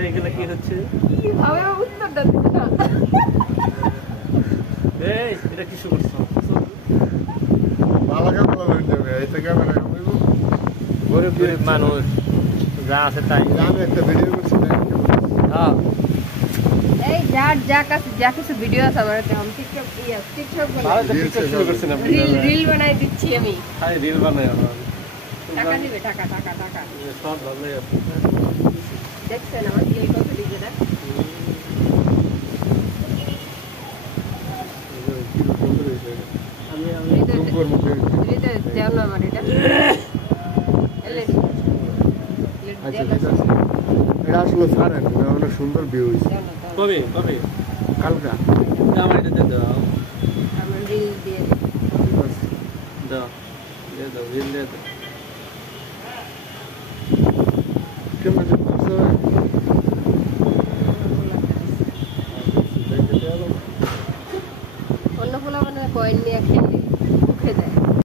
এগুলো কি হচ্ছে? কিভাবে উত্তরটা দিতে না? এই এটা কিছু করছো? ভালো কাজ করবেন যাবে এই থেকে আমরা গরিব গরিব মানুষ যা আছে তাই। আমি একটা ভিডিও করছি না হ্যাঁ এই যা কিছু ভিডিও আছে আমার কাছে আমি টিকটক ভালো বানাই তো টিকটক শুরু করছেন আপনি। রিল বানাই দিচ্ছি আমি। খালি রিল বানাই আমরা। টাকা দিবে টাকা সব ভালোই আছে। দেখছেন আমার কি এই কথা লিখে না আমি এই তো উপর মুখে এই তো দেও না আমার এটা এলে আচ্ছা ঠিক আছে এটা আসলে ছাড়েন এটা অনেক সুন্দর ভিউ হয়েছে কবে কবে কালকা আমার এটা দাও আমার রিল দিয়ে দাও রিল দিয়ে দাও। কেমন বুঝতে হবে অন্য পোলা মানে কয়েন নিয়ে খেলে মুখে দেয়